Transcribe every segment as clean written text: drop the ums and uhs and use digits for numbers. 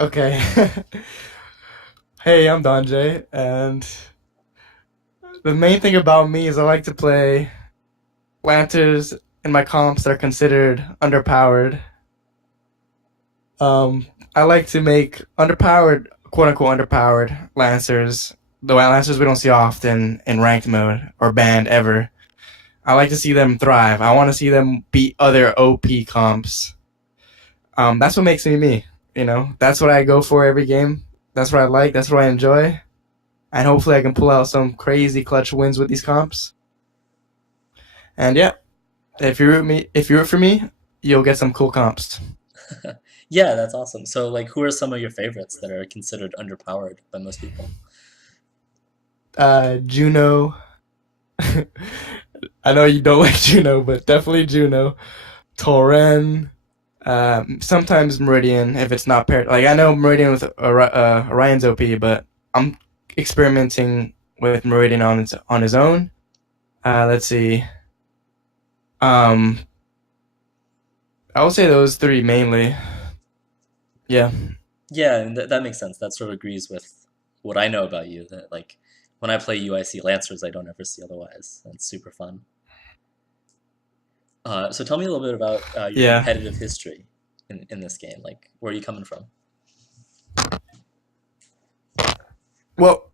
Okay. Hey, I'm donJay, and the main thing about me is I like to play Lancers in my comps that are considered underpowered. Um, I like to make underpowered, quote unquote, underpowered Lancers, the Lancers we don't see often in ranked mode or banned ever. I like to see them thrive. I want to see them beat other OP comps. That's what makes me me. That's what I go for every game. That's what I like. That's what I enjoy. And hopefully I can pull out some crazy clutch wins with these comps. And yeah, if you root for me, you'll get some cool comps. Yeah, that's awesome. So, like, who are some of your favorites that are considered underpowered by most people? Juno. I know you don't like Juno, but definitely Juno. Toren. Sometimes Meridian if it's not paired. Like I know Meridian with Orion's OP, but I'm experimenting with Meridian on his own. Let's see. Um, I will say those three mainly. Yeah. Yeah, and that makes sense. That sort of agrees with what I know about you. That like when I play you, I see Lancers I don't ever see otherwise. That's super fun. So tell me a little bit about your Yeah. competitive history in this game. Like, where are you coming from? Well,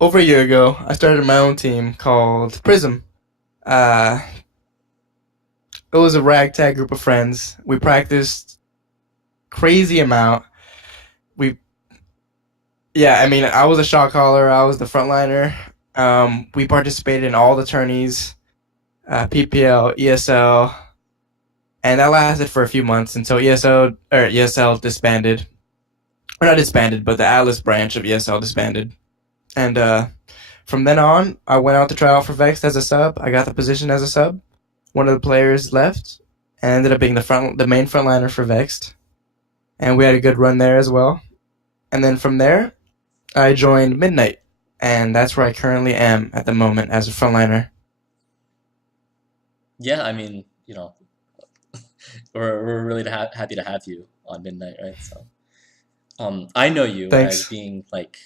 over a year ago, I started my own team called Prism. Uh, it was a ragtag group of friends. We practiced crazy amount. We, yeah, I mean, I was a shot caller. I was the frontliner. We participated in all the tourneys, PPL, ESL, and that lasted for a few months until ESL disbanded, or not disbanded, but the Atlas branch of ESL disbanded. And from then on, I went out to try out for Vext as a sub. I got the position as a sub. One of the players left, and ended up being the main frontliner for Vext, and we had a good run there as well. And then from there, I joined Midnight, and that's where I currently am at the moment as a frontliner. Yeah, I mean, we're really happy to have you on Midnight, right? So, I know you as Thanks. being like,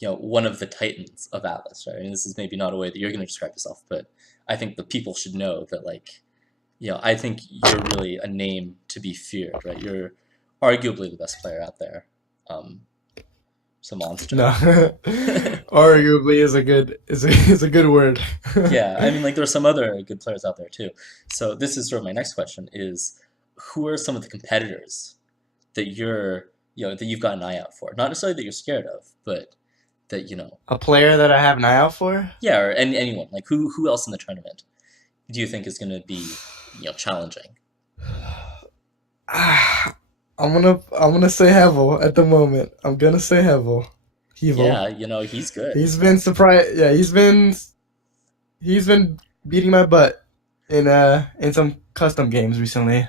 one of the titans of Atlas, right? I mean, this is maybe not a way that you're going to describe yourself, but I think the people should know that, like, I think you're really a name to be feared, right? You're arguably the best player out there. Um, it's a No, monster. arguably is a good word. Yeah, I mean, like, there are some other good players out there too. So this is sort of my next question: is who are some of the competitors that that you've got an eye out for? Not necessarily that you're scared of, but that A player that I have an eye out for. yeah, or anyone. Like, who else in the tournament do you think is going to be challenging? I'm gonna say Hevel at the moment. I'm gonna say Hevel. Hevel. Yeah, he's good. He's been surprised. Yeah, he's been beating my butt in some custom games recently.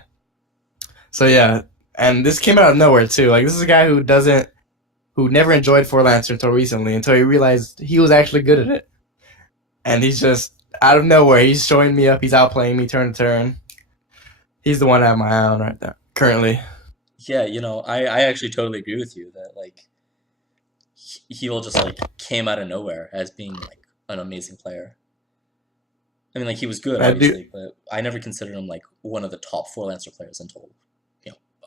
So yeah, and this came out of nowhere too. Like this is a guy who never enjoyed Four Lancer until recently, until he realized he was actually good at it, and he's just out of nowhere. He's showing me up. He's outplaying me turn to turn. He's the one I have my eye on right there currently. Yeah, I actually totally agree with you that like he will just like came out of nowhere as being like an amazing player. I mean, like he was good, I do. obviously, but I never considered him like one of the top four Lancer players until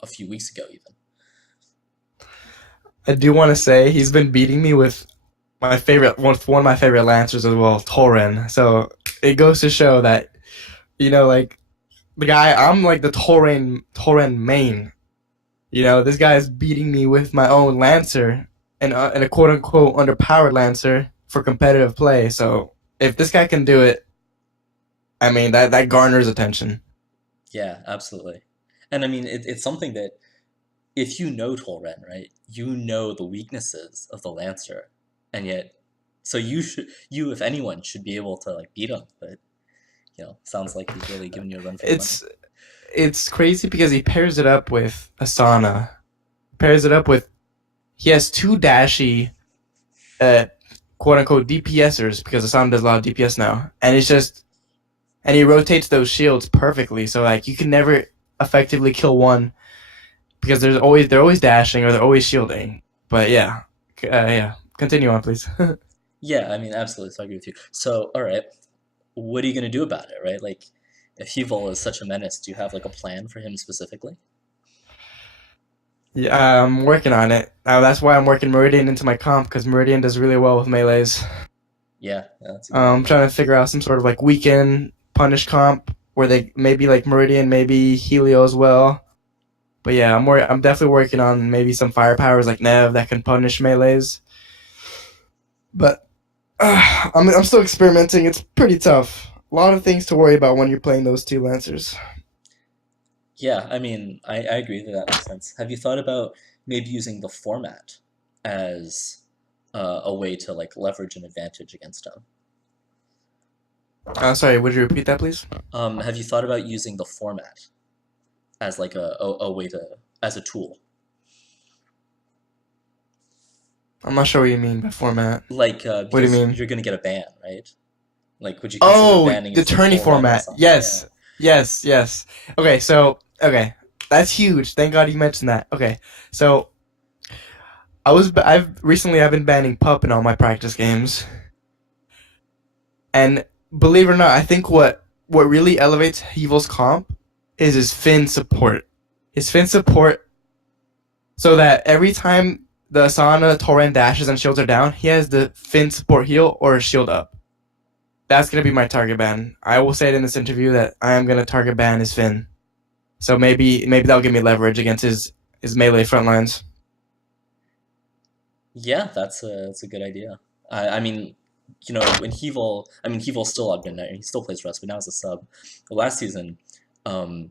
a few weeks ago, even. I do want to say he's been beating me with one of my favorite lancers as well, Torin. So it goes to show that like the guy I'm like the Torin main. This guy is beating me with my own lancer and a quote unquote underpowered lancer for competitive play. So if this guy can do it, I mean that garners attention. Yeah, absolutely. And I mean, it's something that if you know Tolren, right, you know the weaknesses of the Lancer, and yet, so you, if anyone, should be able to like beat him. But sounds like he's really giving you a run for your money. It's it's crazy because he pairs it up with Asana. Pairs it up with he has two dashy uh, quote unquote DPSers because Asana does a lot of DPS now, and he rotates those shields perfectly. So like you can never effectively kill one because they're always dashing or they're always shielding. But yeah, yeah. Continue on, please. Yeah, I mean, absolutely. So I agree with you. So, all right, what are you gonna do about it, right? Like, if Evil is such a menace, do you have like a plan for him specifically? Yeah, I'm working on it. That's why I'm working Meridian into my comp because Meridian does really well with melees. Yeah, that's a good I'm idea. trying to figure out some sort of like weekend punish comp where they maybe like Meridian, maybe Helio as well. But yeah, I'm definitely working on maybe some firepowers like Nev that can punish melees. But I'm still experimenting. It's pretty tough. A lot of things to worry about when you're playing those two lancers. Yeah, I mean, I agree that that makes sense. Have you thought about maybe using the format as a way to like leverage an advantage against him? Sorry, would you repeat that, please? Have you thought about using the format as like a way to as a tool? I'm not sure what you mean by format. Like What do you because mean? you're gonna get a ban, right? Like, would you consider Oh, banning the it for tourney full run or format. something? Yeah. Yes, yes, yes. Okay, that's huge. Thank God you mentioned that. Okay, so I've been banning pup in all my practice games, and believe it or not, I think what really elevates Evil's comp is his Finn support. His Finn support, so that every time the Asana Torrent dashes and shields are down, he has the Finn support heal or shield up. That's gonna be my target ban. I will say it in this interview that I am gonna target ban his Finn. So maybe that'll give me leverage against his melee front lines. Yeah, that's a good idea. I mean, you know, when Hevel, I mean, Hevel's still on midnight and he still plays Rust, but now as a sub. But last season, um,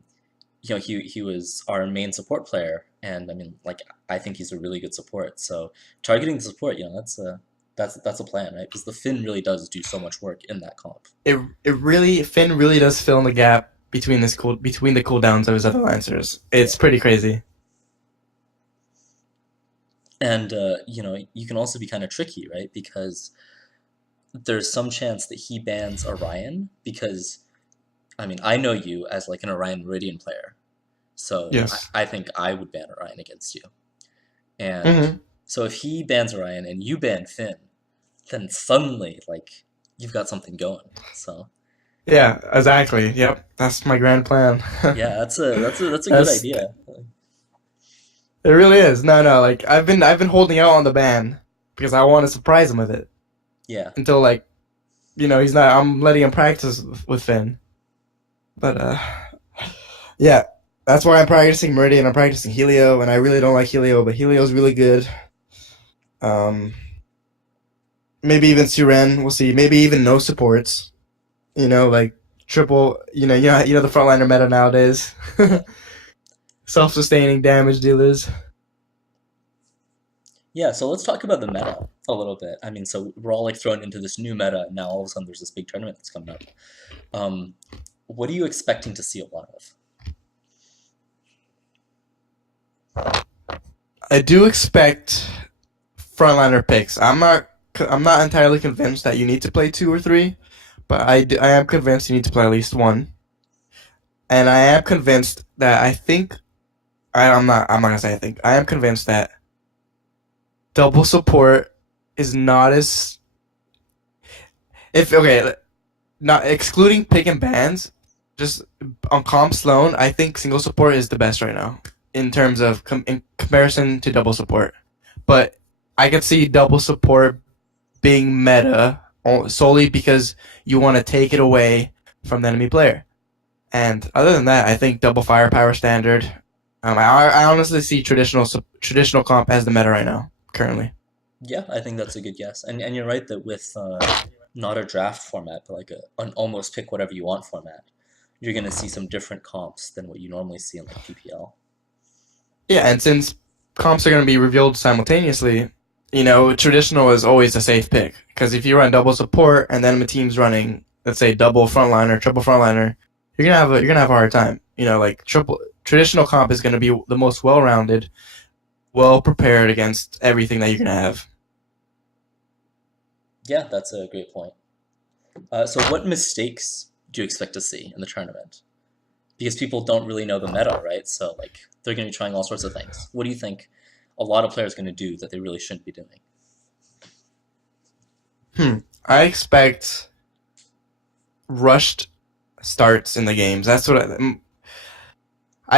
you know, he was our main support player, and I mean, like, I think he's a really good support. So targeting the support, you know, that's a plan, right? Because the Finn really does do so much work in that comp. It really Finn really does fill in the gap between the cooldowns of his other lancers. Yeah, It's pretty crazy. and you know, you can also be kind of tricky, right? Because there's some chance that he bans Orion because I mean, I know you as like an Orion Meridian player, so Yes. I think I would ban Orion against you. And Hmm. so if he bans Orion and you ban Finn, then suddenly like you've got something going. So Yeah. Exactly. Yep. That's my grand plan. yeah, that's a good That's idea. it. Really is. No, no. Like I've been holding out on the ban because I want to surprise him with it Yeah, until like he's not. I'm letting him practice with Finn. But yeah, that's why I'm practicing Meridian. I'm practicing Helio, and I really don't like Helio, but Helio's really good. Um, maybe even Suren. We'll see. Maybe even no supports. Like triple. The frontliner meta nowadays. yeah, Self-sustaining damage dealers. yeah. So let's talk about the meta a little bit. I mean, so we're all like thrown into this new meta, and now all of a sudden there's this big tournament that's coming up. Um, what are you expecting to see a lot of? I do expect frontliner picks. I'm not entirely convinced that you need to play two or three, but I am convinced you need to play at least one. And I am convinced that I think I'm not gonna say I think. I am convinced that double support is not as if okay, not excluding pick and bans, just on comps alone, I think single support is the best right now in terms of in comparison to double support. But I could see double support being meta solely because you want to take it away from the enemy player. And other than that, I think double firepower standard. I honestly see traditional comp as the meta right now currently. Yeah, I think that's a good guess. And you're right that with not a draft format, but like an almost pick whatever you want format, you're gonna see some different comps than what you normally see in like PPL. Yeah, and since comps are going to be revealed simultaneously, traditional is always a safe pick because if you run double support and then the team's running, let's say double frontliner, triple frontliner, you're gonna have a hard time. Like triple traditional comp is going to be the most well-rounded, well prepared against everything that you're going to have. Yeah, that's a great point. So what mistakes do you expect to see in the tournament? because people don't really know the meta, right? So like they're going to be trying all sorts of things. What do you think a lot of players are going to do that they really shouldn't be doing? I expect rushed starts in the games. I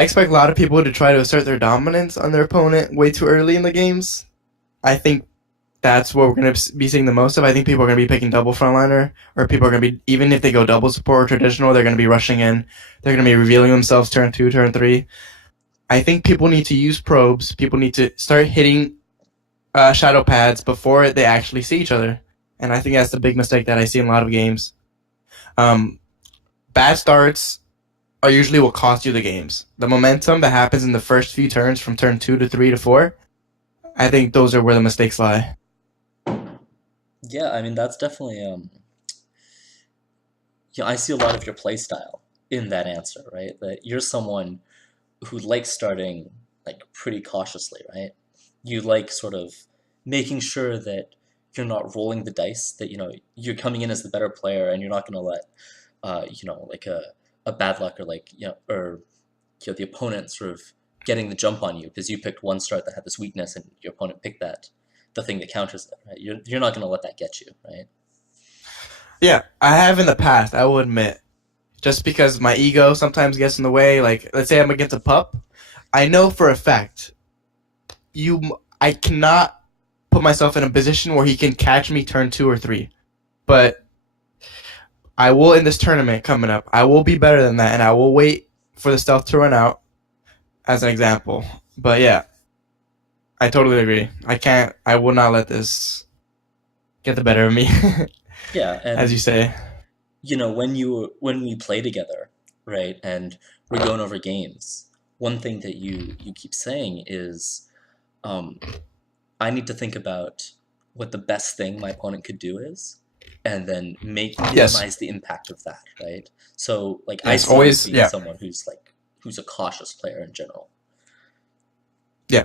expect a lot of people to try to assert their dominance on their opponent way too early in the games. I think that's what we're going to be seeing the most of. I think people are going to be picking double frontliner, or people are going to be, even if they go double support or traditional, they're going to be rushing in. They're going to be revealing themselves turn two, turn three. I think people need to use probes. People need to start hitting shadow pads before they actually see each other. And I think that's the big mistake that I see in a lot of games. Um, Bad starts are usually what cost you the games. The momentum that happens in the first few turns from turn two to three to four, I think those are where the mistakes lie. Yeah, I mean that's definitely I see a lot of your play style in that answer, right? That you're someone who likes starting like pretty cautiously, right? You like sort of making sure that you're not rolling the dice, that you're coming in as the better player and you're not going to let like a bad luck or like or the opponent sort of getting the jump on you because you picked one start that had this weakness and your opponent picked the thing that counters it, right? You're not going to let that get you, right? Yeah, I have in the past, I will admit. Just because my ego sometimes gets in the way. Like, let's say I'm against a pup. I know for a fact I cannot put myself in a position where he can catch me turn two or three. But I will in this tournament coming up. I will be better than that, and I will wait for the stealth to run out as an example. But yeah, I totally agree. I can't. I will not let this get the better of me, Yeah, as you and say. when we play together, right, and we're going over games, one thing that you keep saying is, um, I need to think about what the best thing my opponent could do is, and then Yes. minimize the impact of that, right? So like I Yes. see you as Always. being Yeah. someone who's a cautious player in general. Yeah.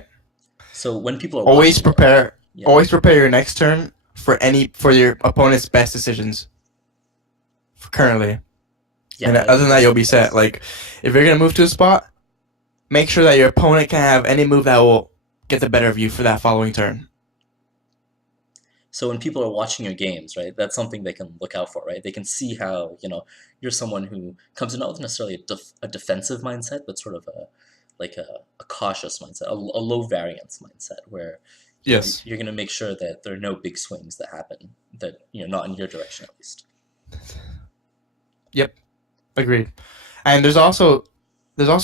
So when people are Always watching though, prepare. yeah, Always prepare your next turn for your opponent's best decisions currently. yeah, And other than that, that's you'll good be set. advice. Like, if you're gonna move to a spot, make sure that your opponent can have any move that will get the better of you for that following turn. So when people are watching your games, right, that's something they can look out for, right? They can see how, you're someone who comes in not with necessarily a defensive mindset, but sort of a cautious mindset, a low variance mindset, where Yes. you're going to make sure that there are no big swings that happen, that not in your direction at least. Yep. Agreed. And there's also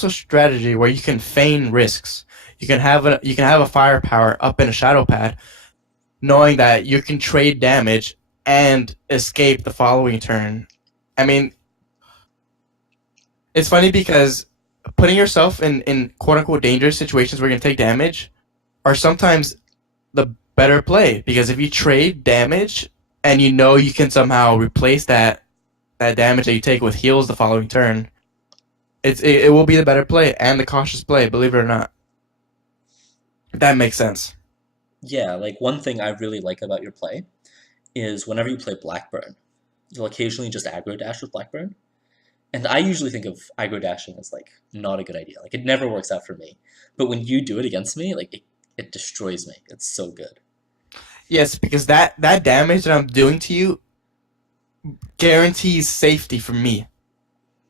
strategy where you can feign risks. You can have a firepower up in a shadow pad, knowing that you can trade damage and escape the following turn. I mean, it's funny because putting yourself in quote unquote dangerous situations where you can take damage are sometimes the better play, because if you trade damage and you know you can somehow replace that damage that you take with heals the following turn, it will be the better play and the cautious play, believe it or not. If that makes sense. Yeah, like one thing I really like about your play is whenever you play Blackburn, you'll occasionally just aggro dash with Blackburn. And I usually think of aggro dashing as like not a good idea. Like it never works out for me. But when you do it against me, like it destroys me. It's so good. Yes, because that damage that I'm doing to you guarantees safety for me.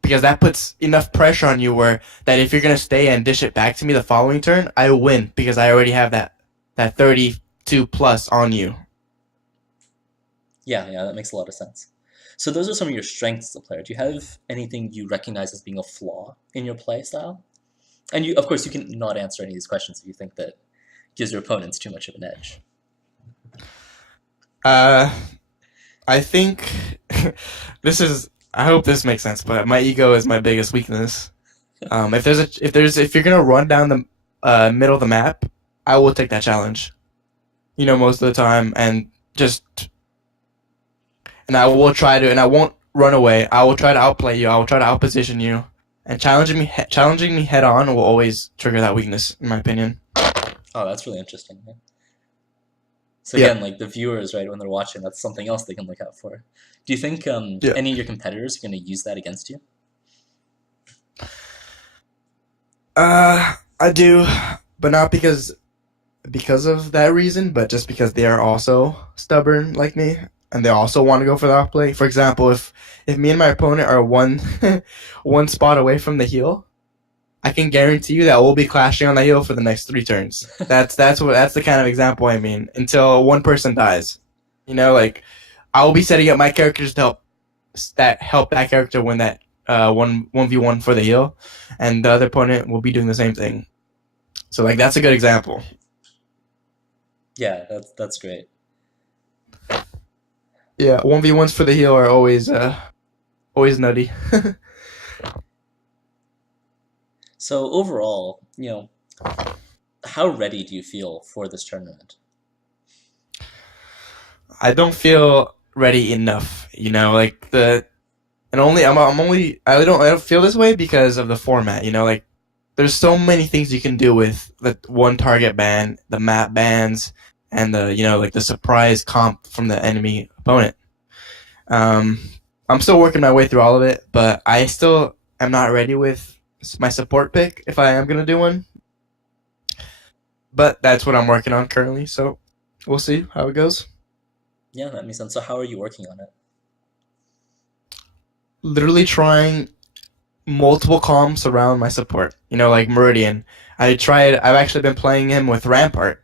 Because that puts enough pressure on you where that if you're gonna stay and dish it back to me the following turn, I win because I already have that 32 plus on you. Yeah, yeah, that makes a lot of sense. So those are some of your strengths as a player. Do you have anything you recognize as being a flaw in your play style? And of course, you can not answer any of these questions if you think that gives your opponents too much of an edge. Uh, I think this is. I hope this makes sense, but my ego is my biggest weakness. If you're gonna run down the middle of the map, I will take that challenge. Most of the time, and I won't run away. I will try to outplay you. I will try to outposition you, and challenging me head on will always trigger that weakness, in my opinion. Oh, that's really interesting. Yeah. So Yeah, again, like the viewers, right, when they're watching, that's something else they can look out for. Do you think yeah. any of your competitors are going to use that against you? I do, but not because of that reason, but just because they are also stubborn like me, and they also want to go for the off play. For example, if me and my opponent are one one spot away from the heal, I can guarantee you that we'll be clashing on the heal for the next 3 turns. That's the kind of example I mean. Until one person dies, like I will be setting up my characters to help that character win that 1v1 for the heal, and the other opponent will be doing the same thing. So like that's a good example. Yeah, that's great. Yeah, 1v1s for the heal are always nutty. So overall, how ready do you feel for this tournament? I don't feel ready enough. Like the and only I'm only I don't feel this way because of the format. Like there's so many things you can do with the one target ban, the map bans, and the like the surprise comp from the enemy opponent. Um, I'm still working my way through all of it, but I still am not ready with my support pick if I am gonna do one. But that's what I'm working on currently, so we'll see how it goes. Yeah, that makes sense. So how are you working on it? Literally trying multiple comps around my support. Like Meridian. I've actually been playing him with Rampart.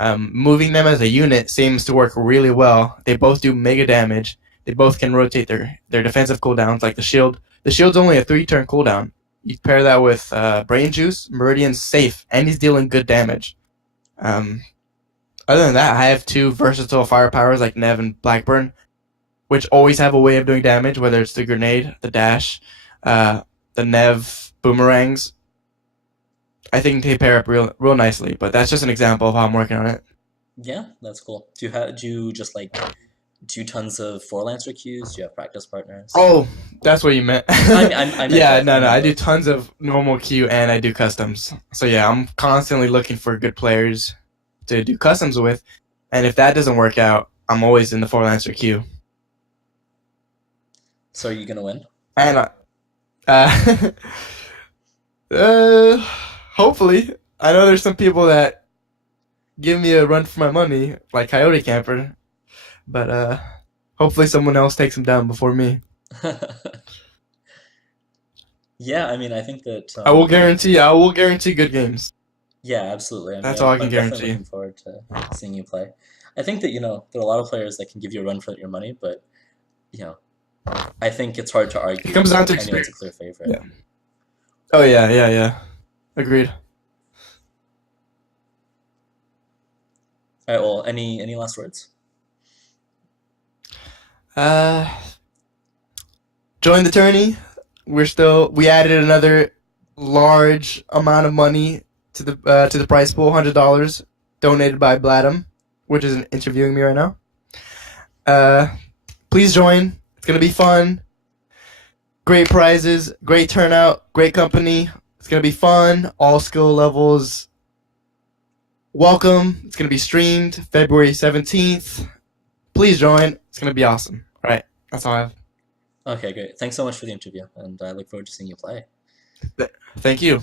Moving them as a unit seems to work really well. They both do mega damage. They both can rotate their defensive cooldowns, like the shield. The shield's only a 3 turn cooldown. You pair that with Brain Juice, Meridian's safe, and he's dealing good damage. Um, Other than that, I have two versatile fire powers like Nev and Blackburn, which always have a way of doing damage, whether it's the grenade, the dash, uh, the Nev boomerangs. I think they pair up real nicely, but that's just an example of how I'm working on it. Yeah, that's cool. Do you just like do tons of four Lancer queues? Do you have practice partners? Oh, that's what you meant. I meant Yeah, both. I no, meant I do both. tons of normal queue and I do customs. So yeah, I'm constantly looking for good players to do customs with, and if that doesn't work out, I'm always in the four lancer queue. So are you gonna win? And uh, uh, hopefully, I know there's some people that give me a run for my money, like Coyote Camper, but hopefully someone else takes him down before me. Yeah, I mean, I think that I will guarantee good games. yeah, absolutely. I mean, That's all I can I'm definitely guarantee. looking forward to seeing you play. I think that, there are a lot of players that can give you a run for your money, but, you know, I think it's hard to It argue comes down that to anyone's a experience. clear favorite. Yeah. Oh yeah, yeah, yeah. Agreed. All right, well, any last words? Uh, Join the tourney. We added another large amount of money to the prize pool, $100 donated by Bladum, which is interviewing me right now. Uh, please join. It's gonna be fun. Great prizes, great turnout, great company. It's gonna be fun. All skill levels. Welcome. It's gonna be streamed February 17th. Please join. It's gonna be awesome. All right, that's all I have. Okay, great. Thanks so much for the interview, and I look forward to seeing you play. Thank you.